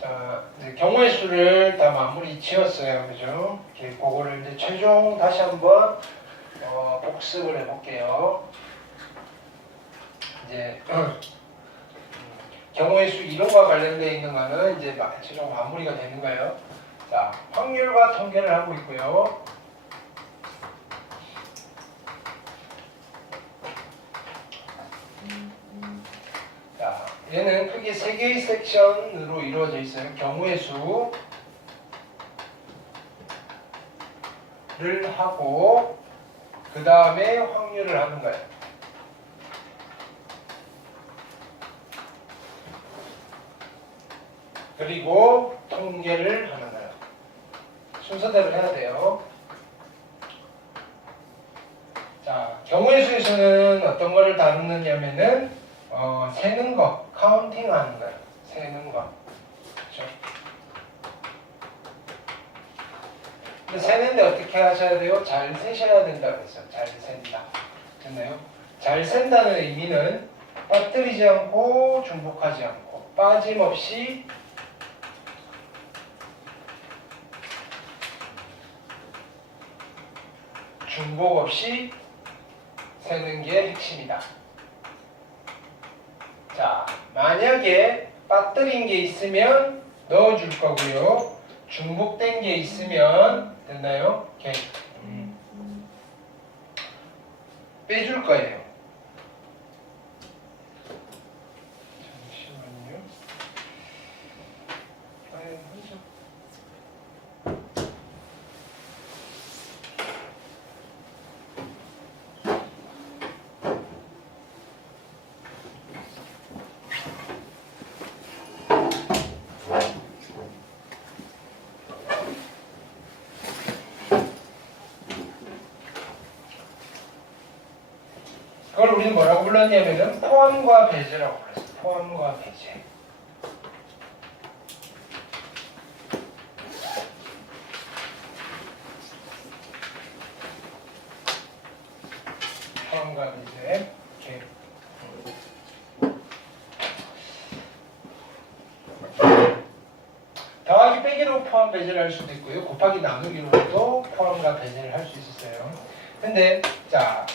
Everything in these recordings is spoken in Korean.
자, 이제 경우의 수를 다 마무리 지었어요. 그죠? 이렇게 그거를 이제 최종 다시 한번 복습을 해볼게요. 이제 경우의 수 이론과 관련되어 있는 거는 이제 최종 마무리가 되는 거예요. 자, 확률과 통계를 하고 있고요. 자, 얘는 크게 3개의 섹션으로 이루어져 있어요. 경우의 수를 하고 그 다음에 확률을 하는 거예요. 그리고 통계를 하는 거예요. 순서대로 해야 돼요. 자, 경우의 수에서는 어떤 거를 다루느냐면은 세는 거, 카운팅 하는 거예요. 세는 거. 그렇죠? 근데 세는데 어떻게 하셔야 돼요? 잘 세셔야 된다고 했어요. 잘 센다. 됐나요? 잘 센다는 의미는 빠뜨리지 않고 중복하지 않고 빠짐없이 중복 없이 세는 게 핵심이다. 자, 만약에 빠뜨린 게 있으면 넣어줄 거고요. 중복된 게 있으면 됐나요? 이렇게 빼줄 거예요. 잠시만요. 그걸 우리는 뭐라고 불렀냐면은 포함과 배제라고 불렀어요. 포함과 배제. 포함과 배제. 이렇게. 더하기 빼기로 포함 배제를 할 수도 있고요. 곱하기 나누기로도 포함과 배제를 할 수 있었어요. 근데 자,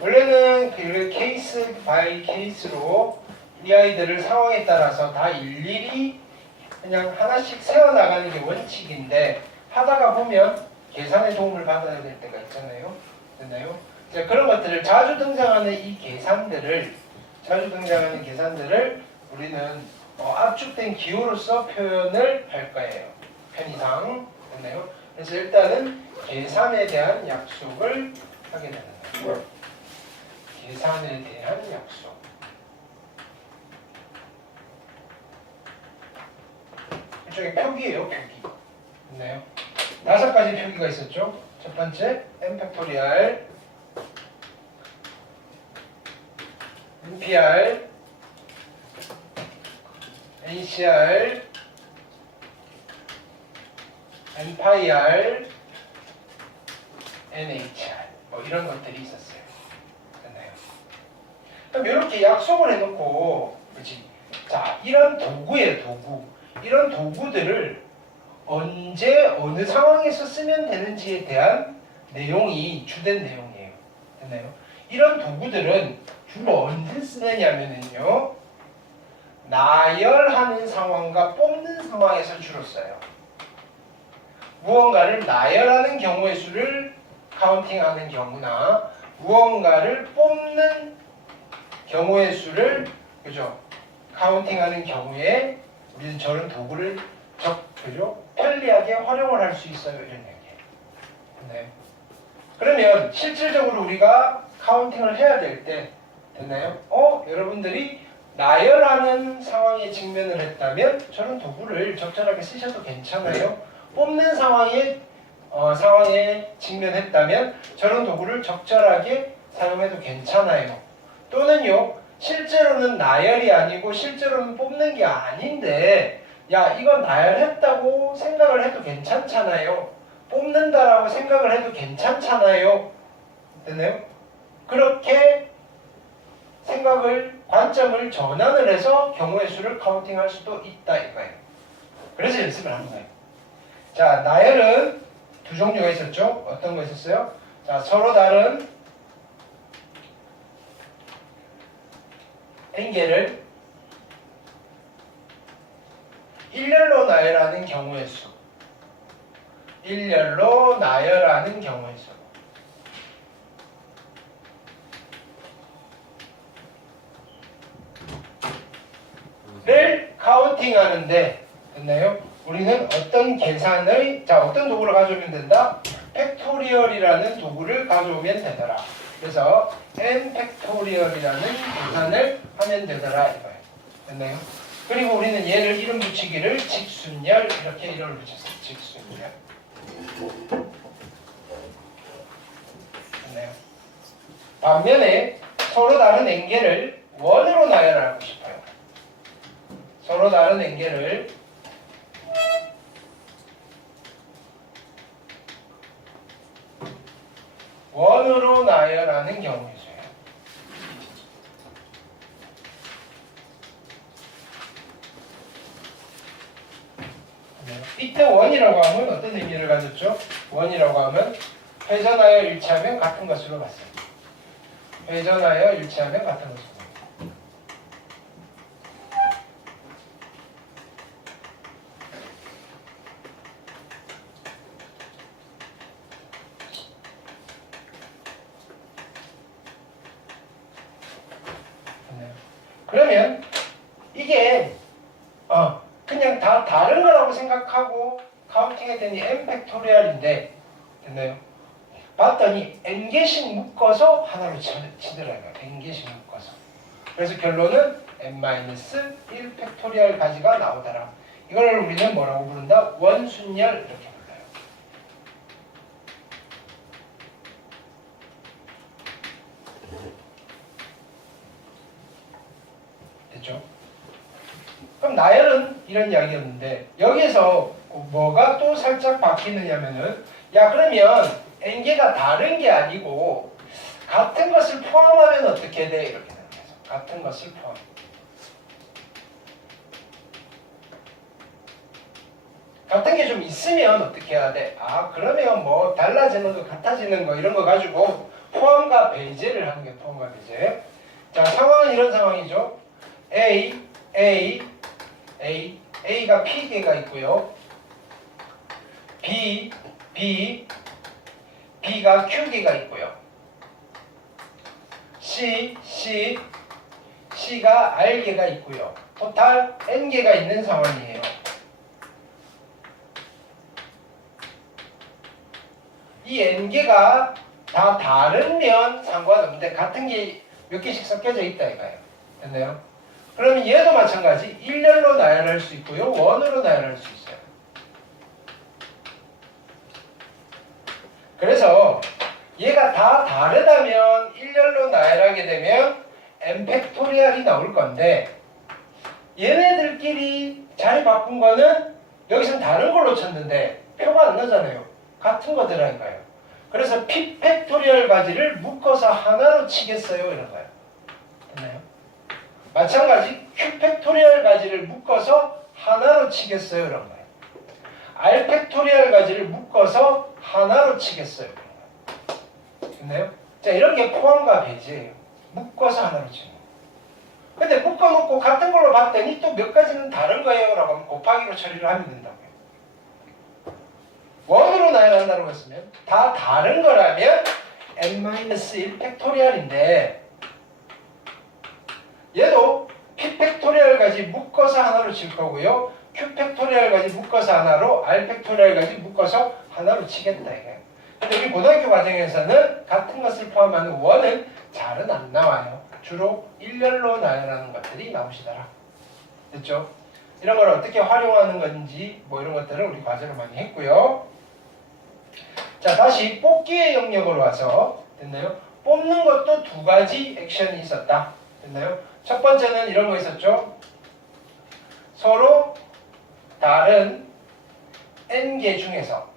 원래는 그 케이스 바이 케이스로 이 아이들을 상황에 따라서 다 일일이 그냥 하나씩 세워나가는 게 원칙인데 하다가 보면 계산의 도움을 받아야 될 때가 있잖아요. 됐나요? 자, 그런 것들을 자주 등장하는 계산들을 우리는 압축된 기호로서 표현을 할 거예요. 편의상. 됐나요? 그래서 일단은 계산에 대한 약속을 하게 되는 거예요. 계산에 대한 약속. 일종의 표기예요, 표기. 됐나요? 5가지 표기가 있었죠. 첫 번째, n 팩토리알, npr, ncr, npir, nhr 뭐 이런 것들이 있었어요. 됐나요? 그럼 이렇게 약속을 해놓고, 그렇지? 자, 이런 도구예요, 도구. 이런 도구들을 언제 어느 상황에서 쓰면 되는지에 대한 내용이 주된 내용이에요. 됐나요? 이런 도구들은 주로 언제 쓰느냐면요, 나열하는 상황과 뽑는 상황에서 주로 써요. 무언가를 나열하는 경우의 수를 카운팅하는 경우나 무언가를 뽑는 경우의 수를 그죠? 카운팅하는 경우에 우리는 저런 도구를 그죠? 편리하게 활용을 할 수 있어요. 이런 얘기예요. 네. 그러면 실질적으로 우리가 카운팅을 해야 될 때 됐나요? 여러분들이 나열하는 상황에 직면을 했다면 저런 도구를 적절하게 쓰셔도 괜찮아요. 뽑는 상황에 직면했다면 저런 도구를 적절하게 사용해도 괜찮아요. 또는요, 실제로는 나열이 아니고 실제로는 뽑는 게 아닌데 야, 이건 나열했다고 생각을 해도 괜찮잖아요. 뽑는다라고 생각을 해도 괜찮잖아요. 됐나요? 그렇게 관점을 전환을 해서 경우의 수를 카운팅할 수도 있다 이거예요. 그래서 연습을 하는 거예요. 자, 나열은 두 종류가 있었죠. 어떤 거 있었어요? 자, 서로 다른 N개를 일렬로 나열하는 경우의 수. 일렬로 나열하는 경우의 수. 를 카운팅 하는데, 됐나요? 우리는 어떤 계산의, 자, 어떤 도구를 가져오면 된다? 팩토리얼이라는 도구를 가져오면 되더라. 그래서 n 팩토리얼이라는 계산을 하면 되더라 이거예요. 됐나요? 그리고 우리는 얘를 이름 붙이기를 직순열 이렇게 이름을 붙였어요. 직순열. 됐나요? 반면에 서로 다른 n개를 원으로 나열하고 싶어요. 서로 다른 n개를 원으로 나열하는 경우의 수예요. 이때 원이라고 하면 어떤 의미를 가졌죠? 원이라고 하면 회전하여 일치하면 같은 것으로 봤어요. 회전하여 일치하면 같은 것으로. 그러면 이게 그냥 다 다른 거라고 생각하고 카운팅했더니 n 팩토리얼인데 됐나요? 봤더니 n개씩 묶어서 하나로 치더라고요. n개씩 묶어서. 그래서 결론은 n-1 팩토리얼 가지가 나오더라. 이걸 우리는 뭐라고 부른다? 원순열 이렇게 불러요. 됐죠? 그럼 나열은 이런 이야기였는데 여기에서 뭐가 또 살짝 바뀌느냐면은 야 그러면 n개가 다른 게 아니고 같은 것을 포함하면 어떻게 돼? 이렇게 되는 거죠. 같은 것을 포함. 같은 게 좀 있으면 어떻게 해야 돼? 아 그러면 뭐 달라지는 거 같아지는 거 이런 거 가지고 포함과 배제를 하는 게 포함과 배제. 자 상황은 이런 상황이죠. A가 P개가 있고요. B가 Q개가 있고요. C가 R개가 있고요. 토탈 N개가 있는 상황이에요. 이 N개가 다 다르면 상관없는데 같은 게 몇 개씩 섞여져 있다 이거예요. 됐나요? 그러면 얘도 마찬가지 일렬로 나열할 수 있고요. 원으로 나열할 수 있어요. 그래서 얘가 다 다르다면 일렬로 나열하게 되면 n 팩토리얼이 나올 건데 얘네들끼리 자리 바꾼 거는 여기서는 다른 걸로 쳤는데 표가 안 나잖아요. 같은 거더라는 거예요. 그래서 p 팩토리얼 가지를 묶어서 하나로 치겠어요 이런 거예요. 됐나요? 마찬가지 q 팩토리얼 가지를 묶어서 하나로 치겠어요 이런 거예요. r 팩토리얼 가지를 묶어서 하나로 치겠어요 이런 거예요. 됐나요? 자 이런 게 포함과 배제예요. 묶어서 하나로 치는 거예요. 근데 묶어놓고 같은 걸로 봤더니 또 몇 가지는 다른 거예요 라고 하면 곱하기로 처리를 하면 된다고요. 원으로 나열한다고 했으면 다 다른 거라면 n-1 팩토리얼인데 얘도 p 팩토리얼 가지 묶어서 하나로 칠 거고요. q 팩토리얼 가지 묶어서 하나로 r 팩토리얼 가지 묶어서 하나로 치겠다 이거예요. 근데 우리 고등학교 과정에서는 같은 것을 포함하는 원은 잘은 안 나와요. 주로 일렬로 나열하는 것들이 나오시더라. 됐죠? 이런 걸 어떻게 활용하는 건지 뭐 이런 것들을 우리 과제로 많이 했고요. 자 다시 뽑기의 영역으로 와서 됐나요? 뽑는 것도 두 가지 액션이 있었다. 됐나요? 첫 번째는 이런 거 있었죠. 서로 다른 n개 중에서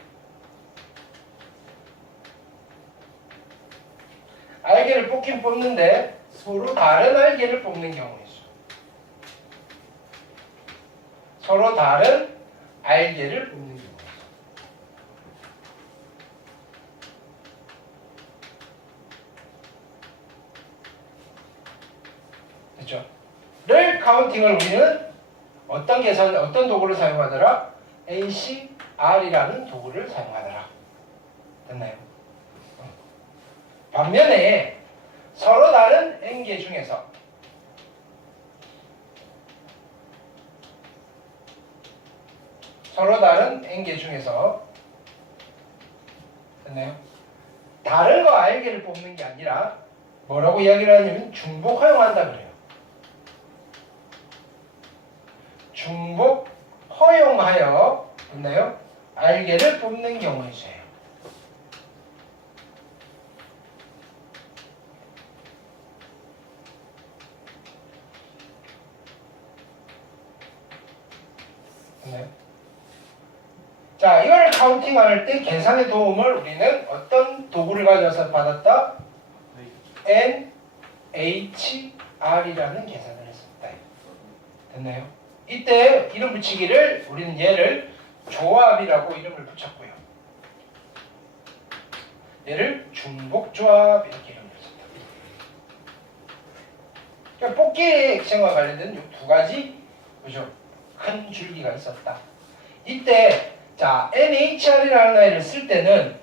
R개를 뽑긴 뽑는데 서로 다른 R개를 뽑는 경우의 수. 서로 다른 알개를 뽑는 경우. 됐죠? 를 카운팅을 우리는 어떤 도구를 사용하더라? NCR이라는 도구를 사용하더라. 됐나요? 반면에 서로 다른 n개 중에서 됐나요? 다른 거 알개를 뽑는 게 아니라 뭐라고 이야기를 하냐면 중복 허용한다 그래요. 중복 허용하여 됐나요? 알개를 뽑는 경우의 수예요. 됐나요? 자, 이걸 카운팅할 때 계산의 도움을 우리는 어떤 도구를 가져서 받았다? NHR이라는 계산을 했습니다. 됐나요? 이때 이름 붙이기를 우리는 얘를 조합이라고 이름을 붙였고요. 얘를 중복조합 이렇게 이름을 붙였다. 그러니까 뽑기 액션과 관련된 이 두 가지 그죠? 큰 줄기가 있었다. 이때 자 NHR이라는 아이를 쓸 때는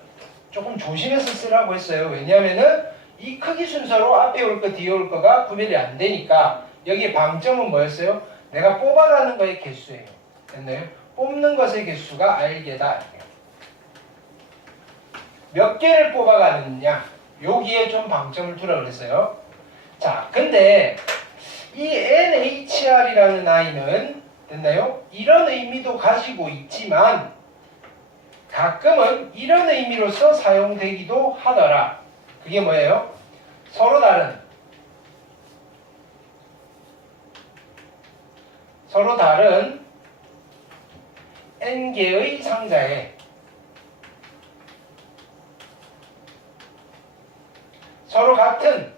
조금 조심해서 쓰라고 했어요. 왜냐하면은 이 크기 순서로 앞에 올 거 뒤에 올 거가 구별이 안 되니까 여기에 방점은 뭐였어요? 내가 뽑아가는 거의 개수예요. 됐나요? 뽑는 것의 개수가 알개다. 몇 개를 뽑아가느냐 여기에 좀 방점을 두라 그랬어요. 자, 근데 이 NHR이라는 아이는 됐나요? 이런 의미도 가지고 있지만 가끔은 이런 의미로서 사용되기도 하더라. 그게 뭐예요? 서로 다른 n개의 상자에 서로 같은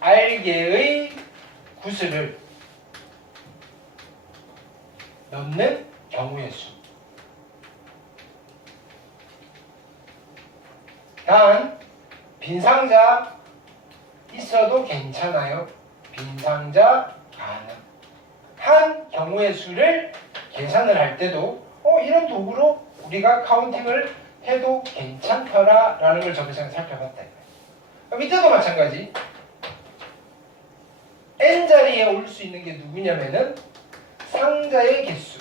알개의 구슬을 넣는 경우의 수. 단 빈 상자 있어도 괜찮아요. 빈 상자 가능. 한 경우의 수를 계산을 할 때도 이런 도구로 우리가 카운팅을 해도 괜찮더라 라는 걸 저기서 살펴봤다. 밑에도 마찬가지. n자리에 올 수 있는 게 누구냐면은 상자의 개수.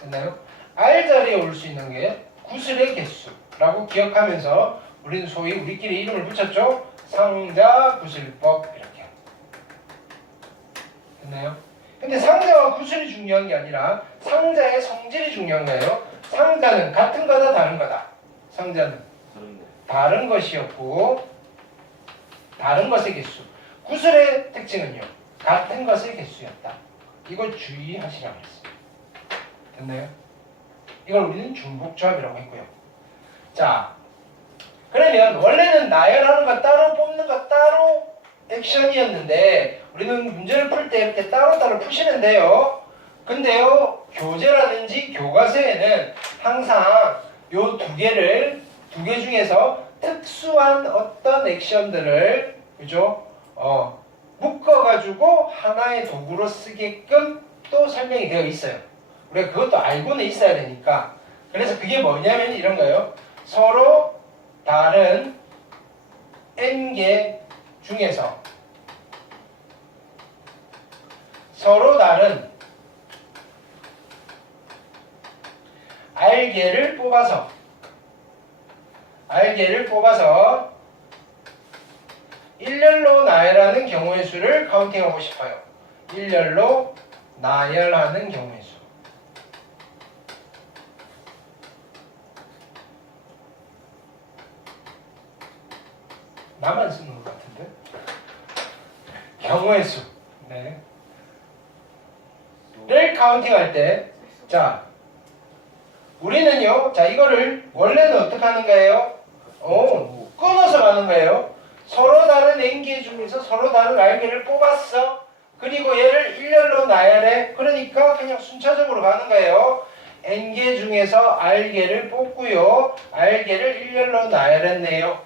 됐나요? r자리에 올 수 있는 게 구슬의 개수라고 기억하면서 우리는 소위 우리끼리 이름을 붙였죠. 상자 구슬법 이렇게. 됐나요? 근데 상자와 구슬이 중요한 게 아니라 상자의 성질이 중요한 거예요. 상자는 같은 거다 다른 거다. 상자는 다른 것이었고 다른 것의 개수. 구슬의 특징은요. 같은 것의 개수였다. 이걸 주의하시라고 했습니다. 됐나요? 이걸 우리는 중복조합이라고 했고요. 자, 그러면 원래는 나열하는 거 따로 뽑는 거 따로 액션이었는데 우리는 문제를 풀 때 이렇게 따로따로 푸시면 돼요. 근데요, 교재라든지 교과서에는 항상 요 두 개 중에서 특수한 어떤 액션들을 그죠? 묶어가지고 하나의 도구로 쓰게끔 또 설명이 되어 있어요. 우리가 그것도 알고는 있어야 되니까. 그래서 그게 뭐냐면 이런 거예요. 서로 다른 n개 중에서 서로 다른 알개를 뽑아서 일렬로 나열하는 경우의 수를 카운팅하고 싶어요. 일렬로 나열하는 경우의 수. 나만 쓰는 것 같은데? 경우의 수. 네. 를 카운팅할 때, 자, 우리는요, 자, 이거를 원래는 어떻게 하는 거예요? 끊어서 가는 거예요. 서로 다른 n개 중에서 서로 다른 알개를 뽑았어. 그리고 얘를 일렬로 나열해. 그러니까 그냥 순차적으로 가는 거예요. n개 중에서 r개를 뽑고요. r개를 일렬로 나열했네요.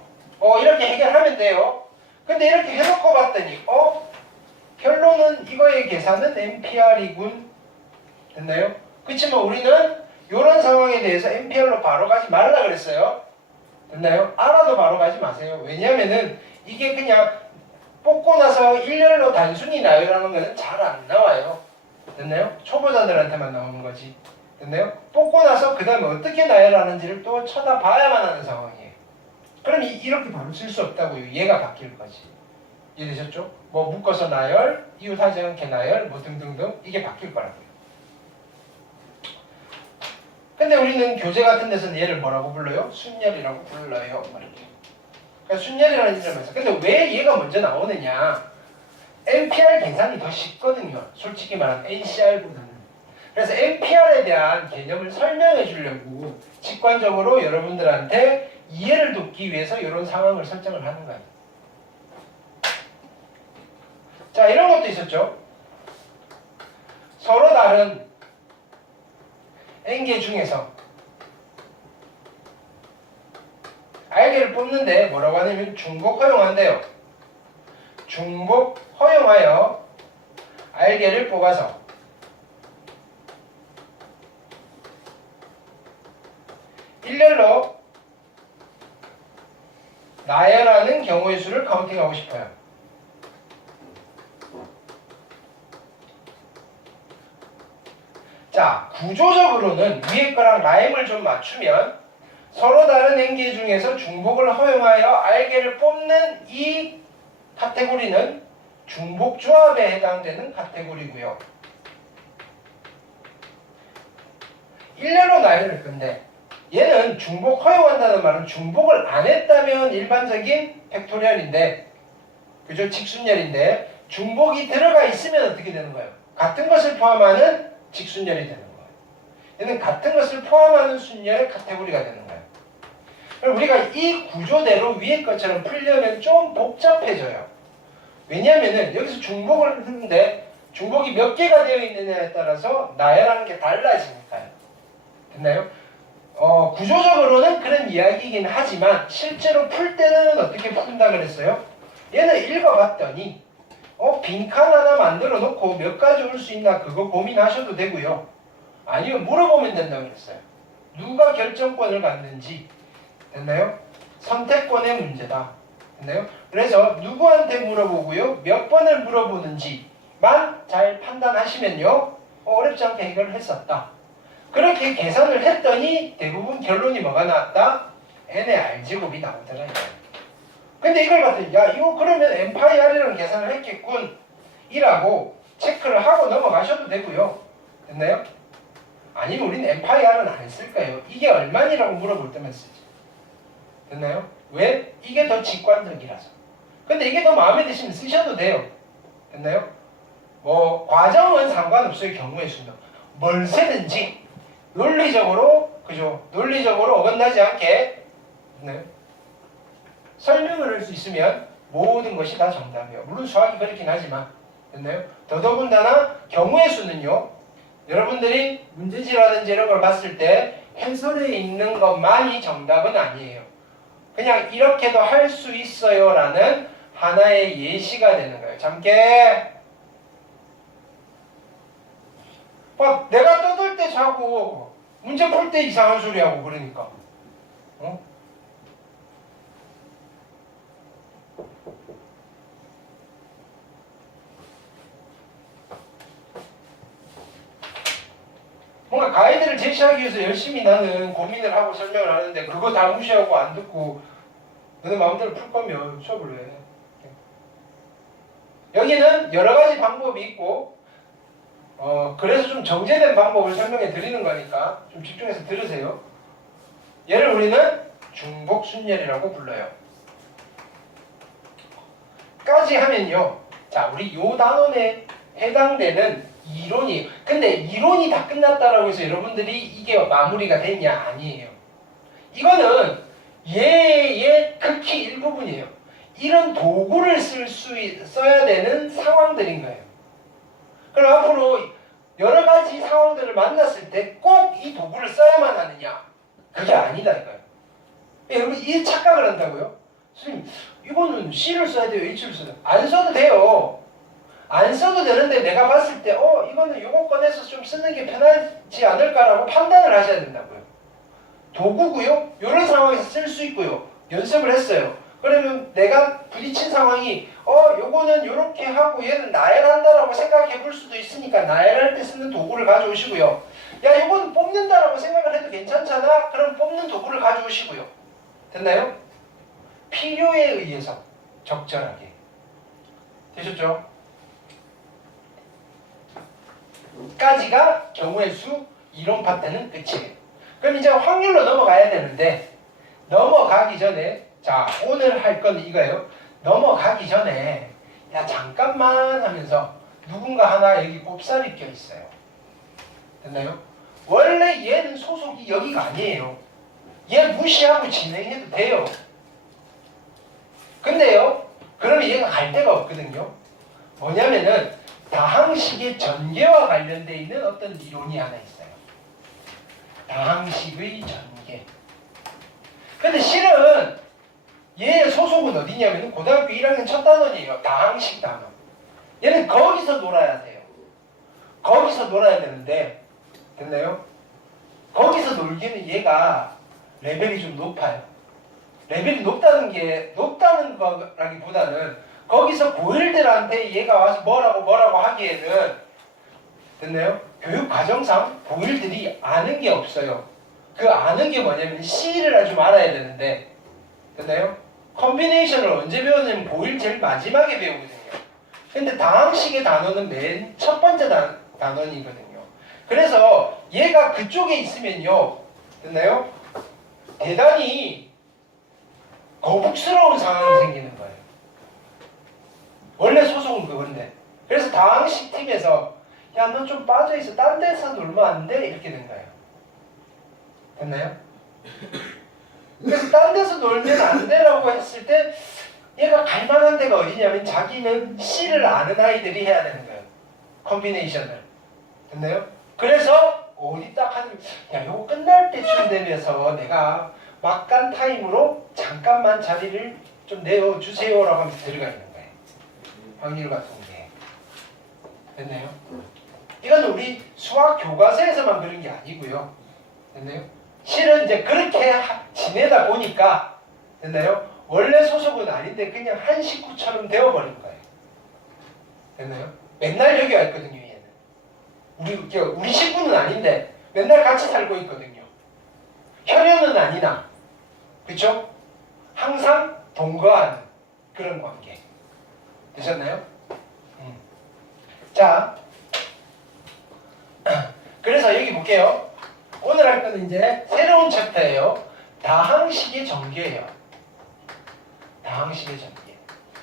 이렇게 해결하면 돼요. 근데 이렇게 해놓고 봤더니 결론은 이거의 계산은 NPR이군. 됐나요? 그렇지만 우리는 이런 상황에 대해서 NPR로 바로 가지 말라 그랬어요. 됐나요? 알아도 바로 가지 마세요. 왜냐면은 이게 그냥 뽑고 나서 일렬로 단순히 나열하는 것은 잘 안 나와요. 됐나요? 초보자들한테만 나오는 거지. 됐나요? 뽑고 나서 그 다음에 어떻게 나열하는지를 또 쳐다봐야만 하는 상황이에요. 그럼 이렇게 바로 쓸 수 없다고요. 얘가 바뀔 거지. 이해되셨죠? 뭐 묶어서 나열, 이웃하지 않게 나열, 뭐 등등등 이게 바뀔 거라고요. 근데 우리는 교재 같은 데서는 얘를 뭐라고 불러요? 순열이라고 불러요. 이렇게. 그러니까 순열이라는 이름에서. 근데 왜 얘가 먼저 나오느냐? NPR 계산이 더 쉽거든요. 솔직히 말하면 NCR보다는. 그래서 NPR에 대한 개념을 설명해 주려고 직관적으로 여러분들한테 이해를 돕기 위해서 이런 상황을 설정을 하는 거예요. 자, 이런 것도 있었죠. 서로 다른 n개 중에서 r개를 뽑는데 뭐라고 하냐면 중복 허용한대요. 중복 허용하여 r개를 뽑아서 일렬로 나열하는 경우의 수를 카운팅하고 싶어요. 자, 구조적으로는 위에 거랑 라임을 좀 맞추면 서로 다른 n개 중에서 중복을 허용하여 r개를 뽑는 이 카테고리는 중복조합에 해당되는 카테고리고요. 일렬로 나열할 건데 얘는 중복 허용한다는 말은 중복을 안 했다면 일반적인 팩토리얼인데, 그죠? 직순열인데 중복이 들어가 있으면 어떻게 되는 거예요? 같은 것을 포함하는 직순열이 되는 거예요. 얘는 같은 것을 포함하는 순열의 카테고리가 되는 거예요. 그럼 우리가 이 구조대로 위에 것처럼 풀려면 좀 복잡해져요. 왜냐하면은 여기서 중복을 했는데 중복이 몇 개가 되어 있느냐에 따라서 나열하는 게 달라지니까요. 됐나요? 구조적으로는 그런 이야기이긴 하지만 실제로 풀 때는 어떻게 푼다 그랬어요? 얘는 읽어봤더니 빈칸 하나 만들어 놓고 몇 가지 올 수 있나 그거 고민하셔도 되고요. 아니면 물어보면 된다고 그랬어요. 누가 결정권을 갖는지. 됐나요? 선택권의 문제다. 됐나요? 그래서 누구한테 물어보고요. 몇 번을 물어보는지만 잘 판단하시면요. 어렵지 않게 해결을 했었다. 그렇게 계산을 했더니 대부분 결론이 뭐가 나왔다? n의 r제곱이 나오더라. 근데 이걸 봤더니 야 이거 그러면 n파이 r이라는 계산을 했겠군 이라고 체크를 하고 넘어가셔도 되고요. 됐나요? 아니면 우리는 n파이 r은 안 했을 거예요. 이게 얼마니라고 물어볼 때만 쓰지. 됐나요? 왜? 이게 더 직관적이라서. 근데 이게 더 마음에 드시면 쓰셔도 돼요. 됐나요? 뭐 과정은 상관없어요. 경우의 수는. 뭘 쓰든지 논리적으로, 그죠? 논리적으로 어긋나지 않게, 네, 설명을 할 수 있으면 모든 것이 다 정답이에요. 물론 수학이 그렇긴 하지만. 됐나요? 더더군다나 경우의 수는요. 여러분들이 문제지라든지 이런 걸 봤을 때 해설에 있는 것만이 정답은 아니에요. 그냥 이렇게도 할 수 있어요 라는 하나의 예시가 되는 거예요. 잠깨. 막 내가 떠들 때 자고 문제 풀 때 이상한 소리 하고 그러니까. 뭔가 가이드를 제시하기 위해서 열심히 나는 고민을 하고 설명을 하는데 그거 다 무시하고 안 듣고 너네 마음대로 풀 거면 수업을 해. 여기는 여러 가지 방법이 있고 그래서 좀 정제된 방법을 설명해 드리는 거니까 좀 집중해서 들으세요. 얘를 우리는 중복순열이라고 불러요. 까지 하면요. 자, 우리 요 단원에 해당되는 이론이, 근데 이론이 다 끝났다라고 해서 여러분들이 이게 마무리가 됐냐? 아니에요. 이거는 얘의 극히 일부분이에요. 이런 도구를 써야 되는 상황들인 거예요. 그럼 앞으로 여러 가지 상황들을 만났을 때 꼭 이 도구를 써야만 하느냐? 그게 아니다 이거예요. 여러분 이 착각을 한다고요? 선생님 이거는 C를 써야 돼요? H를 써야 돼요? 안 써도 돼요. 안 써도 되는데 내가 봤을 때 이거는 요거 꺼내서 좀 쓰는 게 편하지 않을까라고 판단을 하셔야 된다고요. 도구고요. 이런 상황에서 쓸 수 있고요. 연습을 했어요. 그러면 내가 부딪힌 상황이 요거는 요렇게 하고 얘는 나열한다라고 생각해 볼 수도 있으니까 나열할 때 쓰는 도구를 가져오시고요. 야 요거는 뽑는다라고 생각을 해도 괜찮잖아? 그럼 뽑는 도구를 가져오시고요. 됐나요? 필요에 의해서 적절하게. 되셨죠? 까지가 경우의 수 이론 파트는 끝이에요. 그럼 이제 확률로 넘어가야 되는데 넘어가기 전에 자 오늘 할 건 이거예요. 넘어가기 전에 야 잠깐만 하면서 누군가 하나 여기 꼽살이 껴 있어요. 됐나요? 원래 얘는 소속이 여기가 아니에요. 얘 무시하고 진행해도 돼요. 근데요 그러면 얘가 갈 데가 없거든요. 뭐냐면은 다항식의 전개와 관련되어 있는 어떤 이론이 하나 있어요. 다항식의 전개. 근데 실은 얘의 소속은 어디냐면 고등학교 1학년 첫 단원이에요. 다항식 단원. 얘는 거기서 놀아야 돼요. 거기서 놀아야 되는데 됐나요? 거기서 놀기는 얘가 레벨이 좀 높아요. 레벨이 높다는 거라기보다는 거기서 고1들한테 얘가 와서 뭐라고 하기에는 됐나요? 교육 과정상 고1들이 아는 게 없어요. 그 아는 게 뭐냐면 C를 좀 알아야 되는데 됐나요? 컨비네이션을 언제 배우냐면 고1 제일 마지막에 배우거든요. 근데 다항식의 단어는 맨 첫 번째 단원이거든요. 그래서 얘가 그쪽에 있으면요 됐나요? 대단히 거북스러운 상황이 생기는 거예요. 원래 소속은 그건데. 그래서 다항식 팀에서 야 너 좀 빠져있어. 딴 데서 놀면 안 돼? 이렇게 된 거예요. 됐나요? 그래서 딴 데서 놀면 안 돼라고 했을 때 얘가 갈만한 데가 어디냐면 자기는 C를 아는 아이들이 해야 되는 거예요. 컨비네이션을. 됐나요? 그래서 어디 딱 하는 야 요거 끝날 때쯤 되면서 내가 막간 타임으로 잠깐만 자리를 좀 내어주세요라고 하면서 들어가 있는 거예요. 확률과 통계. 됐나요? 이건 우리 수학 교과서에서만 그런 게 아니고요. 됐나요? 실은 이제 그렇게 지내다 보니까 됐나요? 원래 소속은 아닌데 그냥 한 식구처럼 되어버린 거예요. 됐나요? 맨날 여기 와 있거든요. 얘는. 우리 식구는 아닌데 맨날 같이 살고 있거든요. 혈연은 아니나 그쵸? 항상 동거하는 그런 관계. 되셨나요? 자, 그래서 여기 볼게요. 오늘 할 거는 이제 새로운 챕터예요. 다항식의 전개예요. 다항식의 전개.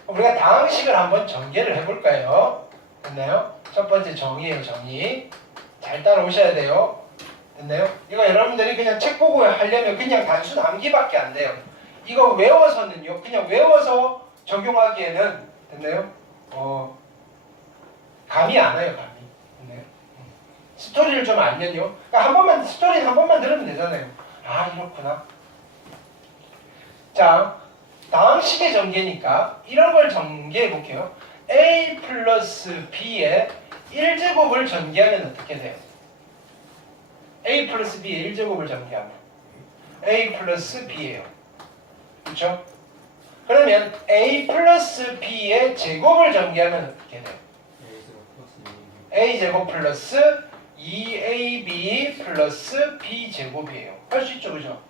우리가 다항식을 한번 전개를 해볼까요? 됐나요? 첫 번째 정의예요. 정의. 잘 따라오셔야 돼요. 됐나요? 이거 여러분들이 그냥 책 보고 하려면 그냥 단순 암기밖에 안 돼요. 이거 외워서는요. 그냥 외워서 적용하기에는 됐나요? 감이 안 와요. 감이. 됐나요? 스토리를 좀 알면요. 그러니까 스토리는 한 번만 들으면 되잖아요. 아 이렇구나. 자, 다항식의 전개니까 이런 걸 전개해 볼게요. A 플러스 B의 1제곱을 전개하면 어떻게 돼요? A 플러스 B의 1제곱을 전개하면 A 플러스 B예요. 그렇죠? 그러면 A 플러스 B의 제곱을 전개하면 어떻게 돼요? A제곱 플러스 2AB 플러스 B제곱이에요. 할 수 있죠, 그죠?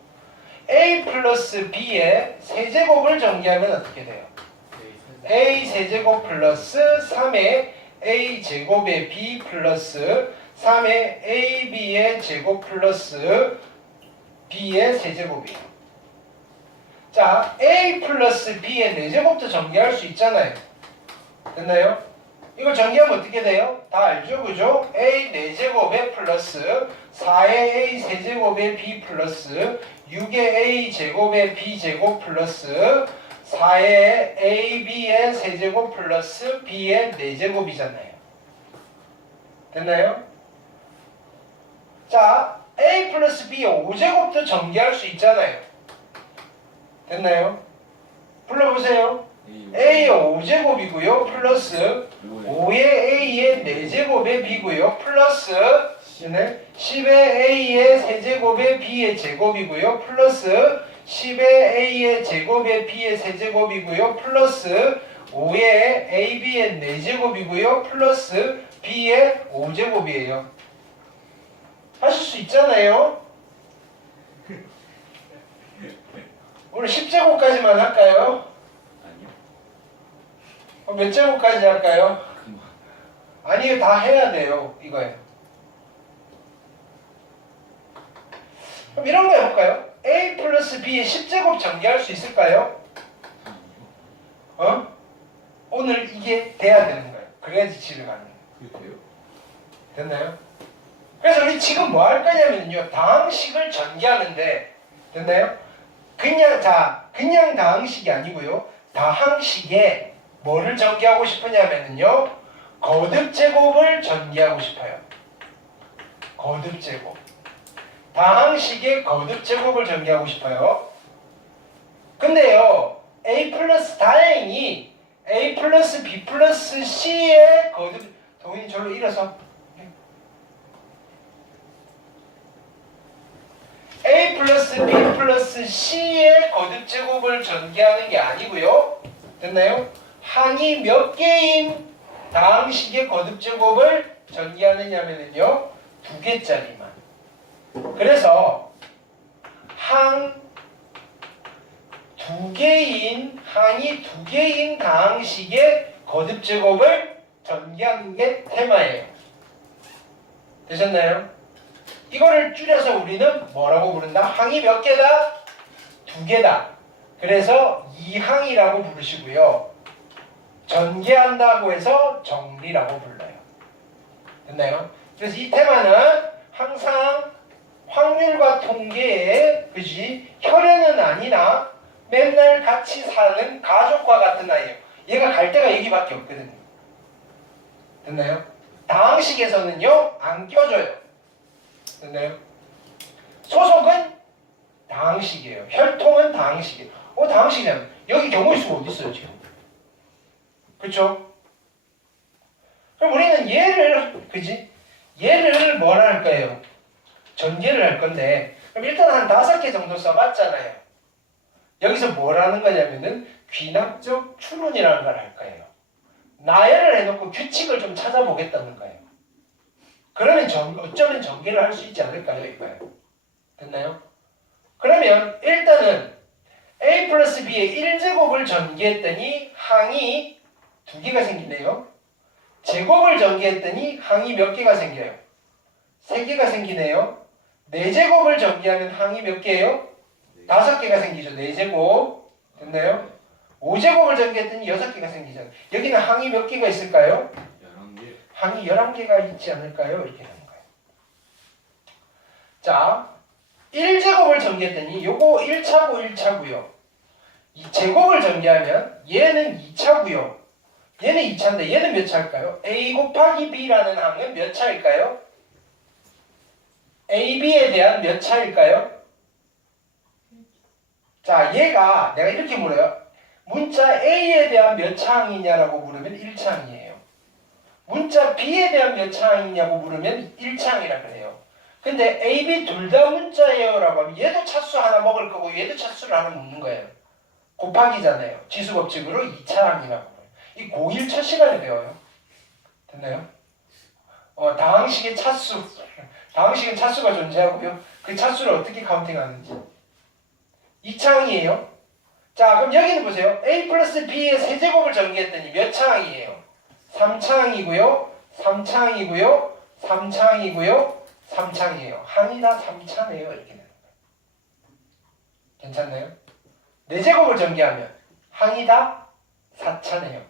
A 플러스 B의 세제곱을 전개하면 어떻게 돼요? A 세제곱 플러스 3의 A제곱의 B 플러스 3의 AB의 제곱 플러스 B의 세제곱이에요. 자, A 플러스 B의 4제곱도 전개할 수 있잖아요. 됐나요? 이거 전개하면 어떻게 돼요? 다 알죠? 그죠? A 4제곱에 플러스 4의 A 세제곱에 B 플러스 6의 A 제곱에 B 제곱 플러스 4의 AB의 세제곱 플러스 B의 4제곱이잖아요. 됐나요? 자, a 플러스 b의 5제곱도 전개할 수 있잖아요. 됐나요? 불러보세요. a의 5제곱이고요. 플러스 5의 a의 4제곱의 b고요. 플러스 10의 a의 세제곱의 b의 제곱이고요. 플러스 10의 a의 제곱의 b의 세제곱이고요. 플러스 5의 ab의 4제곱이고요. 플러스 b의 5제곱이에요. 하실 수 있잖아요. 오늘 10제곱까지만 할까요? 아니요. 몇 제곱까지 할까요? 아니, 다 해야 돼요. 이거예요. 그럼 이런 거 해볼까요? a 플러스 b의 10제곱 전개할 수 있을까요? 오늘 이게 돼야 되는 거예요. 그래야지 집에 가는 거예요. 그게 돼요? 됐나요? 그래서 우리 지금 뭐 할 거냐면요. 다항식을 전개하는데, 됐나요? 그냥 다항식이 아니고요. 다항식에 뭐를 전개하고 싶으냐면요. 거듭제곱을 전개하고 싶어요. 거듭제곱. 다항식의 거듭제곱을 전개하고 싶어요. 근데요. 다행히 a 플러스 b 플러스 c의 거듭, 동인이 절로 일어서. a 플러스 b 플러스 c의 거듭제곱을 전개하는 게 아니고요. 됐나요? 항이 몇 개인 다항식의 거듭제곱을 전개하느냐면요. 2개짜리만. 그래서 항이 2개인 다항식의 거듭제곱을 전개하는 게 테마예요. 되셨나요? 이거를 줄여서 우리는 뭐라고 부른다? 항이 몇 개다? 2개다. 그래서 이항이라고 부르시고요. 전개한다고 해서 정리라고 불러요. 됐나요? 그래서 이 테마는 항상 확률과 통계에, 그지? 혈연은 아니나 맨날 같이 사는 가족과 같은 아이예요. 얘가 갈 데가 여기밖에 없거든요. 됐나요? 다항식에서는요, 안 껴줘요. 됐나요? 소속은 다항식이에요. 혈통은 다항식이에요. 다항식이잖아요. 여기 경우의 수가 어디 있어요, 지금? 그렇죠? 그럼 우리는 얘를 뭐라 할까요? 전개를 할 건데, 그럼 일단 한 5개 정도 써봤잖아요. 여기서 뭘 하는 거냐면은 귀납적 추론이라는 걸 할 거예요. 나열을 해놓고 규칙을 좀 찾아보겠다는 거예요. 그러면 어쩌면 전개를 할 수 있지 않을까요? 이거예요. 됐나요? 그러면 일단은 a 플러스 b의 1제곱을 전개했더니 항이 2개가 생기네요. 제곱을 전개했더니 항이 몇 개가 생겨요? 3개가 생기네요. 4제곱을 전개하면 항이 몇 개예요? 5개가 생기죠. 4제곱. 됐나요? 5제곱을 전개했더니 6개가 생기잖아요. 여기는 항이 몇 개가 있을까요? 11개. 항이 11개가 있지 않을까요? 이렇게 되는 거예요. 자, 1제곱을 전개했더니 요거 1차고 1차고요. 이 제곱을 전개하면 얘는 2차고요. 얘는 2차인데 얘는 몇 차일까요? a 곱하기 b라는 항은 몇 차일까요? ab에 대한 몇 차일까요? 자, 얘가 내가 이렇게 물어요. 문자 a에 대한 몇 차 항이냐라고 물으면 1차 항이에요. 문자 b에 대한 몇 차 항이냐고 물으면 1차 항이라 그래요. 근데 a, b 둘 다 문자예요 라고 하면 얘도 차수 하나 먹을 거고 얘도 차수를 하나 먹는 거예요. 곱하기잖아요. 지수법칙으로 2차 항이라고 해요. 이 고1 첫 시간에 배워요. 됐나요? 다항식의 차수. 다항식은 차수가 존재하고요. 그 차수를 어떻게 카운팅하는지. 2차 항이에요. 자, 그럼 여기는 보세요. a 플러스 b의 세제곱을 전개했더니 몇 차 항이에요? 3차 항이고요. 3차 항이고요. 3차 항이고요. 3차 항이에요. 항이 다 3차네요. 이렇게 되는 거예요. 괜찮나요? 4제곱을 전개하면 항이 다 4차네요.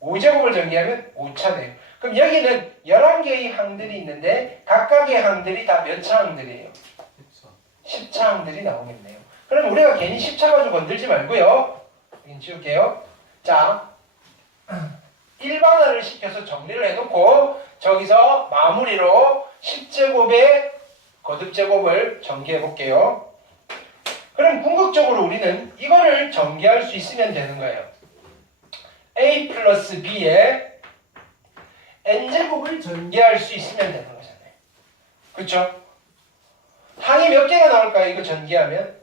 5제곱을 전개하면 5차네요. 그럼 여기는 11개의 항들이 있는데 각각의 항들이 다 몇 차 항들이에요? 10차 항들이 나오겠네요. 그럼 우리가 괜히 10차 가지고 건들지 말고요. 여긴 지울게요. 자, 일반화를 시켜서 정리를 해놓고 저기서 마무리로 10제곱의 거듭제곱을 전개해 볼게요. 그럼 궁극적으로 우리는 이거를 전개할 수 있으면 되는 거예요. a 플러스 b의 n제곱을 전개할 수 있으면 되는 거잖아요. 그쵸? 항이 몇 개가 나올까요? 이거 전개하면?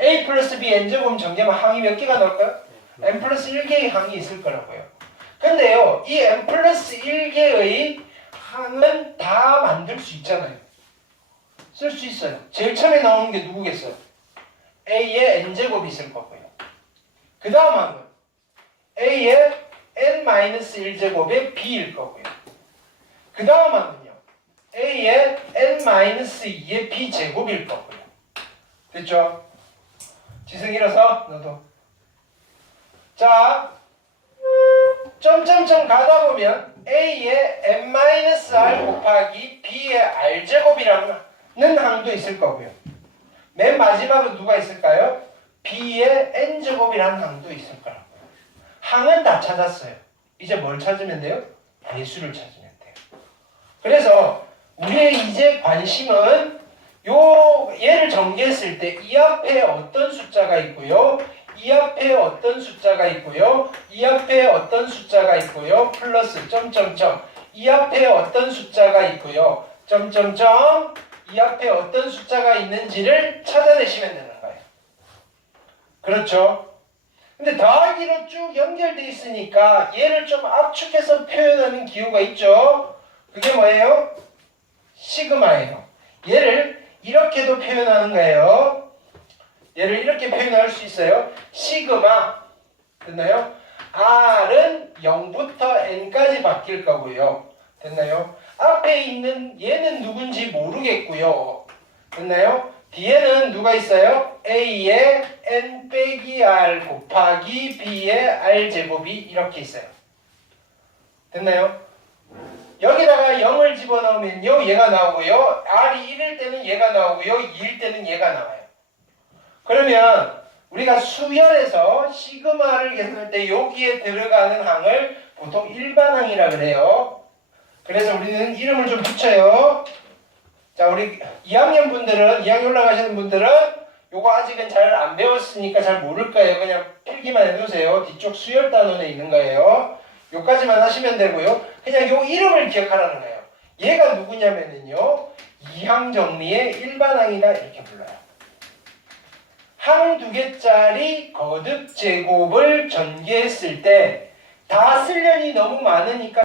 a 플러스 b n제곱 전개하면 항이 몇 개가 나올까요? n 플러스 1개의 항이 있을 거라고요. 근데요, 이 n 플러스 1개의 항은 다 만들 수 있잖아요. 쓸 수 있어요. 제일 처음에 나오는 게 누구겠어요? a의 n제곱이 있을 거고요. 그 다음 항은 a의 n-1제곱의 b일 거고요. 그 다음 항은요, a의 n-2의 b제곱일 거고요. 됐죠? 지승 일어서 너도. 자, 점점점 가다 보면 a의 n-r 곱하기 b의 r제곱이라는 항도 있을 거고요. 맨 마지막은 누가 있을까요? b의 n제곱이라는 항도 있을 거라고요. 항은 다 찾았어요. 이제 뭘 찾으면 돼요? 배수를 찾으면 돼요. 그래서 우리의 이제 관심은 얘를 전개했을 때 이 앞에 어떤 숫자가 있고요, 이 앞에 어떤 숫자가 있고요, 이 앞에 어떤 숫자가 있고요, 플러스 점점점 이 앞에 어떤 숫자가 있고요, 점점점 이 앞에 어떤 숫자가 있는지를 찾아내시면 되는 거예요. 그렇죠? 근데 더하기로 쭉 연결돼 있으니까 얘를 좀 압축해서 표현하는 기호가 있죠. 그게 뭐예요? 시그마예요. 얘를 이렇게도 표현하는 거예요. 얘를 이렇게 표현할 수 있어요. 시그마. 됐나요? R은 0부터 N까지 바뀔 거고요. 됐나요? 앞에 있는 얘는 누군지 모르겠고요. 됐나요? 뒤에는 누가 있어요? A의 N 빼기 R 곱하기 B의 R제곱이 이렇게 있어요. 됐나요? 여기다가 0을 집어넣으면요, 얘가 나오고요. R이 1일 때는 얘가 나오고요. 2일 때는 얘가 나와요. 그러면 우리가 수열에서 시그마를 계산할 때 여기에 들어가는 항을 보통 일반항이라 그래요. 그래서 우리는 이름을 좀 붙여요. 자, 우리 2학년 분들은, 2학년 올라가시는 분들은 요거 아직은 잘 안 배웠으니까 잘 모를 거예요. 그냥 필기만 해두세요. 뒤쪽 수열 단원에 있는 거예요. 요까지만 하시면 되고요. 그냥 요 이름을 기억하라는 거예요. 얘가 누구냐면은요, 이항 정리의 일반항이다 이렇게 불러요. 항 2개짜리 거듭 제곱을 전개했을 때 다 쓸려니 너무 많으니까